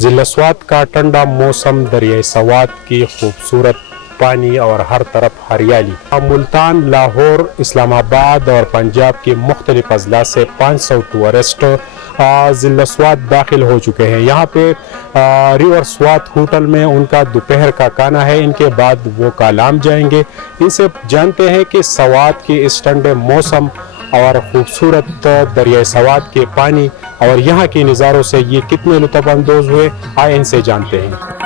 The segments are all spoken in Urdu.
ضلع سوات کا ٹھنڈا موسم، دریائے سوات کی خوبصورت پانی اور ہر طرف ہریالی۔ ملتان، لاہور، اسلام آباد اور پنجاب کے مختلف اضلاع سے 500 ٹورسٹ ضلع سوات داخل ہو چکے ہیں۔ یہاں پہ ریور سوات ہوٹل میں ان کا دوپہر کا کھانا ہے، ان کے بعد وہ کالام جائیں گے۔ ان سے جانتے ہیں کہ سوات کے اس ٹھنڈے موسم اور خوبصورت دریائے سوات کے پانی اور یہاں کے نظاروں سے یہ کتنے لطف اندوز ہوئے، آئے ان سے جانتے ہیں۔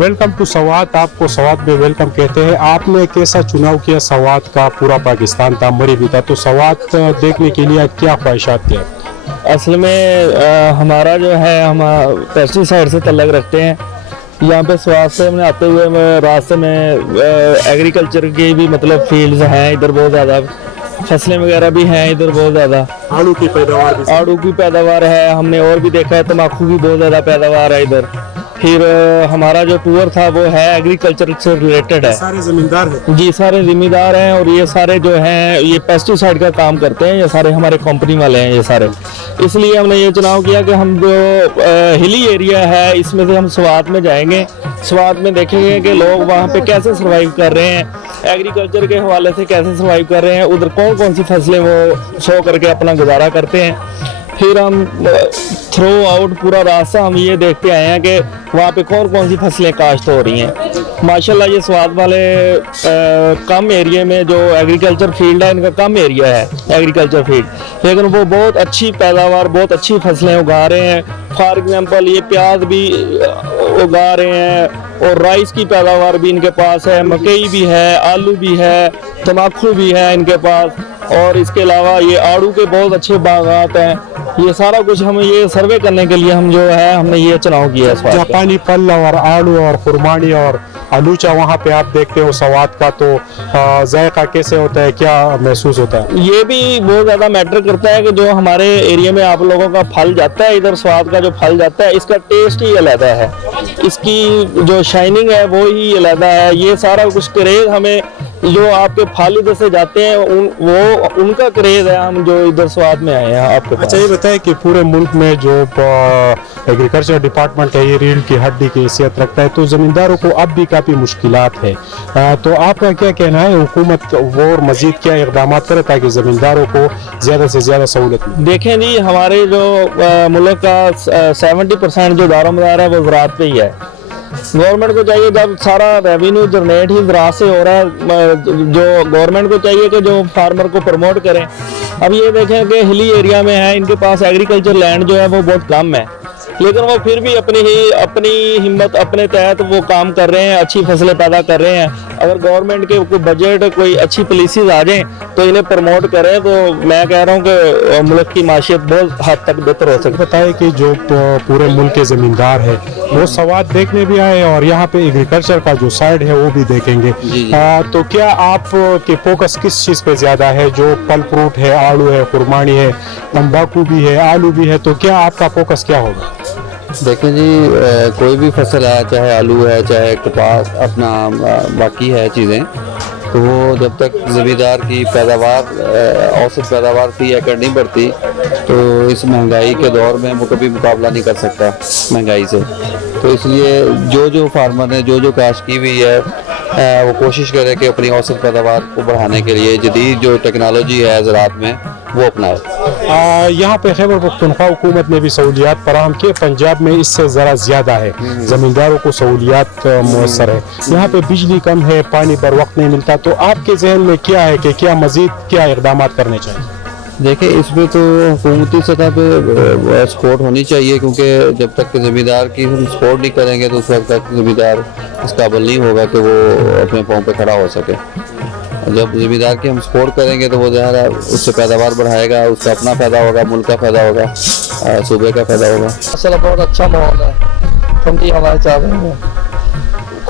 ویلکم ٹو سوات، آپ کو سوات میں ویلکم کہتے ہیں۔ آپ نے کیسا چناؤ کیا؟ سوات کا پورا پاکستان تھا، مری بھی تھا، تو سوات دیکھنے کے لیے کیا خواہشات تھے؟ اصل میں ہمارا جو ہے، ہم پیسٹی سائڈ سے تعلق رکھتے ہیں۔ یہاں پہ سوات سے ہم نے آتے ہوئے راستے میں ایگریکلچر کی بھی مطلب فیلڈز ہیں ادھر، بہت زیادہ فصلیں وغیرہ بھی ہیں ادھر، بہت زیادہ آڑو کی پیداوار، آڑو کی پیداوار ہے۔ ہم نے اور بھی دیکھا ہے تمباکو کی بہت زیادہ پیداوار ہے ادھر۔ پھر ہمارا جو ٹور تھا وہ ہے ایگریکلچر سے ریلیٹڈ ہے۔ سارے زمیندار ہیں؟ جی، سارے ذمہ دار ہیں، اور یہ سارے جو ہیں یہ پیسٹی سائڈ کا کام کرتے ہیں، یہ سارے ہمارے کمپنی والے ہیں یہ سارے۔ اس لیے ہم نے یہ چناؤ کیا کہ ہم جو ہلی ایریا ہے اس میں سے ہم سوات میں جائیں گے، سوات میں دیکھیں گے کہ لوگ وہاں پہ کیسے سروائیو کر رہے ہیں، ایگریکلچر کے حوالے سے کیسے سروائیو کر رہے ہیں، ادھر کون کون سی فصلیں وہ سو کر کے اپنا گزارا کرتے ہیں۔ پھر ہم تھرو آؤٹ پورا راستہ ہم یہ دیکھتے آئے ہیں کہ وہاں پہ کون کون سی فصلیں کاشت ہو رہی ہیں۔ ماشاءاللہ یہ سوات والے کم ایریے میں جو ایگریکلچر فیلڈ ہے، ان کا کم ایریا ہے ایگریکلچر فیلڈ، لیکن وہ بہت اچھی پیداوار، بہت اچھی فصلیں اگا رہے ہیں۔ فار ایگزامپل یہ پیاز بھی اگا رہے ہیں، اور رائس کی پیداوار بھی ان کے پاس ہے، مکئی بھی ہے، آلو بھی ہے، تمباکو بھی ہے ان کے پاس، اور اس کے علاوہ یہ آڑو کے بہت اچھے باغات ہیں۔ یہ سارا کچھ ہم یہ سروے کرنے کے لیے ہم جو ہے ہم نے یہ چناؤ کیا ہے۔ جاپانی پل اور آڑو اور خرمانی اور آلوچا وہاں پہ آپ دیکھتے ہو سوات کا، تو ذائقہ کیسے ہوتا ہے، کیا محسوس ہوتا ہے؟ یہ بھی بہت زیادہ میٹر کرتا ہے کہ جو ہمارے ایریا میں آپ لوگوں کا پھل جاتا ہے، ادھر سوات کا جو پھل جاتا ہے اس کا ٹیسٹ ہی علیحدہ ہے، اس کی جو شائننگ ہے وہ ہی علیحدہ ہے۔ یہ سارا کچھ کریز ہمیں جو آپ کے پھل ادھر سے جاتے ہیں وہ ان کا کریز ہے، ہم جو ادھر سوات میں آئے ہیں آپ کے پاس۔ اچھا، یہ بتائیں کہ پورے ملک میں جو ایگریکلچر ڈپارٹمنٹ ہے یہ ریڑھ کی ہڈی کی حیثیت رکھتا ہے، تو زمینداروں کو اب بھی کافی مشکلات ہے، تو آپ کا کیا کہنا ہے؟ حکومت اور مزید کیا اقدامات کرے تاکہ زمینداروں کو زیادہ سے زیادہ سہولت ملے؟ دیکھیں جی، ہمارے جو ملک کا 70% جو دار و مدار ہے وہ زراعت پہ ہی ہے۔ گورنمنٹ کو چاہیے، جب سارا ریونیو جنریٹ ہی زراعت سے ہو رہا ہے، جو گورنمنٹ کو چاہیے کہ جو فارمر کو پروموٹ کریں۔ اب یہ دیکھیں کہ ہلی ایریا میں ہے، ان کے پاس ایگریکلچر لینڈ جو ہے وہ بہت کم ہے، لیکن وہ پھر بھی اپنی ہمت اپنے تحت وہ کام کر رہے ہیں، اچھی فصلیں پیدا کر رہے ہیں۔ اگر گورنمنٹ کے کوئی بجٹ، کوئی اچھی پالیسیز آ جائیں تو انہیں پروموٹ کریں، تو میں کہہ رہا ہوں کہ ملک کی معیشت بہت حد تک بہتر ہو سکتی ہے۔ بتائیں کہ جو پورے ملک کے زمیندار ہیں وہ سوات دیکھنے بھی آئے اور یہاں پہ ایگریکلچر کا جو سائڈ ہے وہ بھی دیکھیں گے، تو کیا آپ کے فوکس کس چیز پہ زیادہ ہے؟ جو پھل فروٹ ہے، آڑو ہے، خرمانی ہے، تمباکو بھی ہے، آلو بھی ہے، تو کیا آپ کا فوکس کیا ہوگا؟ دیکھیں جی، کوئی بھی فصل ہے، چاہے آلو ہے، چاہے کپاس، اپنا باقی ہے چیزیں، تو وہ جب تک زمیندار کی پیداوار اوسط پیداوار فی ایکڑ نہیں بڑھتی تو اس مہنگائی کے دور میں وہ کبھی مقابلہ نہیں کر سکتا مہنگائی سے۔ تو اس لیے جو فارمر نے جو کاشت کی ہوئی ہے وہ کوشش کرے کہ اپنی اوسط پیداوار کو بڑھانے کے لیے جدید جو ٹیکنالوجی ہے زراعت میں وہ اپنائے۔ یہاں پہ خیبر پختونخوا حکومت نے بھی سہولیات فراہم کی، پنجاب میں اس سے ذرا زیادہ ہے، زمینداروں کو سہولیات میسر ہے۔ یہاں پہ بجلی کم ہے، پانی پر وقت نہیں ملتا، تو آپ کے ذہن میں کیا ہے کہ کیا مزید کیا اقدامات کرنے چاہیے؟ دیکھیں، اس پہ تو حکومتی سطح پہ سپورٹ ہونی چاہیے، کیونکہ جب تک کہ زمیندار کی ہم سپورٹ نہیں کریں گے تو اس وقت تک زمیندار اس قابل نہیں ہوگا کہ وہ اپنے پاؤں پہ کھڑا ہو سکے۔ جب زمیندار کی ہم سپورٹ کریں گے تو وہ ظاہر ہے اس سے پیداوار بڑھائے گا، اس کا اپنا فائدہ ہوگا، ملک کا فائدہ ہوگا، صوبے کا فائدہ ہوگا۔ اصل بہت اچھا ماحول ہے، ٹھنڈی ہوائیں چل رہی ہیں،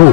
2